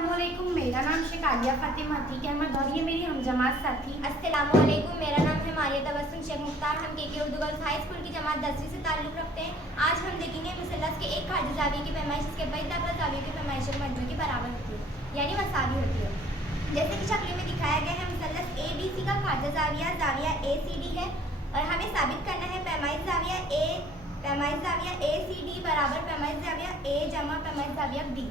अस्सलामुअलैकुम, मेरा नाम शेख आलिया फातिमा अतीक अहमद और ये मेरी हमजमात साथी। अस्सलामुअलैकुम, मेरा नाम है मारिया तबस्सुम शेख मुख्तार। हम के उर्दू गर्ल्स हाई स्कूल की जमात 10वीं से ताल्लुक़ रखते हैं। आज हम देखेंगे मुसल्लस के एक खारजा ज़ाविया की पैमाइश जिसके बैद दाखिला ज़ावियों की पैमाइश और मजमू के बराबर होती है, यानी मसावी होती है। जैसे कि शक्ल में दिखाया गया है, मुसल्लस ABC का खारजा ज़ाविया ACD है और हमें साबित करना है पैमाइश ज़ाविया ACD बराबर पैमाइश ज़ाविया A जमा पैमाइश ज़ाविया B।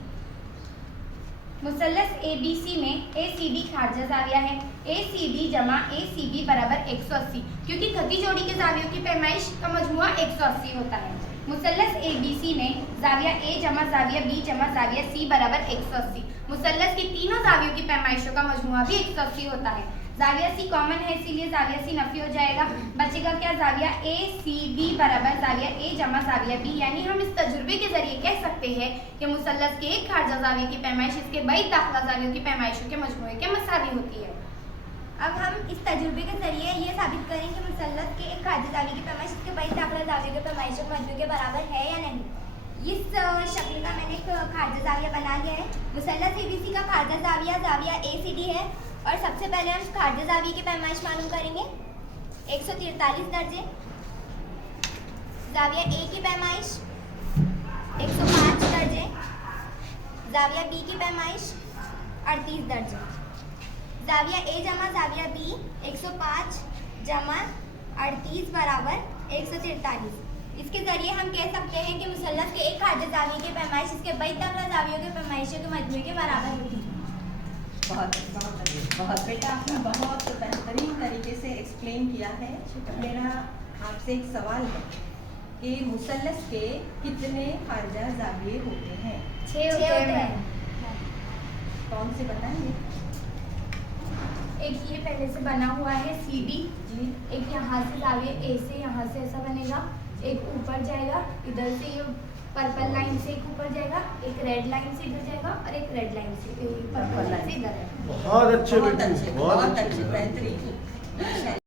मुसल्लस ABC में ACD खारजा ज़ाविया है, ACD जमा ACB बराबर 180, क्योंकि खती जोड़ी के ज़ावियों की पैमाइश का मजमुआ 180 होता है। मुसल्लस ABC में ज़ाविया A जमा ज़ाविया B जमा ज़ाविया C बराबर 180। मुसल्लस की तीनों ज़ावियों की पैमाइशों का मजमुआ भी 180 होता है। ज़ाविया C कॉमन है, इसीलिए ज़ाविया C नफी हो जाएगा। बचेगा क्या? ज़ाविया ACD बराबर ज़ाविया A जमा ज़ाविया B, यानी हम इस तजुर्बे के जरिए कह सकते हैं कि मुसल्लस के एक खारजा ज़ाविया की पैमाइश इसके बैद दाखिला ज़ावियों की पैमाइशों के मजमुए के मसावी होती है। अब हम इस तजुर्बे के जरिए ये साबित करें कि मुसल्लस के एक खारजा ज़ाविया की पैमाइश इसके बैद दाखिला ज़ावियों के पैमाइश और मजमू के बराबर है या नहीं। इस शक्ल का मैंने एक खारजा ज़ाविया बना लिया है। मुसल्लस ABC का खारजा ज़ाविया ACD है और सबसे पहले हम खारजा ज़ाविया की पैमाइश मालूम करेंगे 143 दर्जे। ज़ाविया A की पैमाइश 105 दर्जे। ज़ाविया B की पैमाइश 38 दर्जे। ज़ाविया A जमा ज़ाविया B 105 जमा 38 बराबर 143। इसके जरिए हम कह सकते हैं कि मुसल्लस के एक खारजा ज़ाविया की पैमाइश इसके बैद दाखिला ज़ावियों के पैमाइशों के मजमू के बराबर होती है। बहुत बेटा, आपने बहुत बेहतरीन तरीके से एक्सप्लेन किया है। मेरा आपसे एक सवाल है कि मुसल्लस के कितने खारजा ज़ाविये होते हैं? 6 होते हैं। कौन से बताएंगे? एक ये पहले से बना हुआ है CD, जी, एक यहाँ से ज़ाविया A से यहाँ से ऐसा बनेगा, एक ऊपर जाएगा, इधर से ये पर्पल लाइन से एक ऊपर जाएगा, एक रेड लाइन से इधर जाएगा और एक रेड लाइन से पर्पल लाइन से इधर है। बहुत अच्छे बहुत अच्छे, बेहतरीन।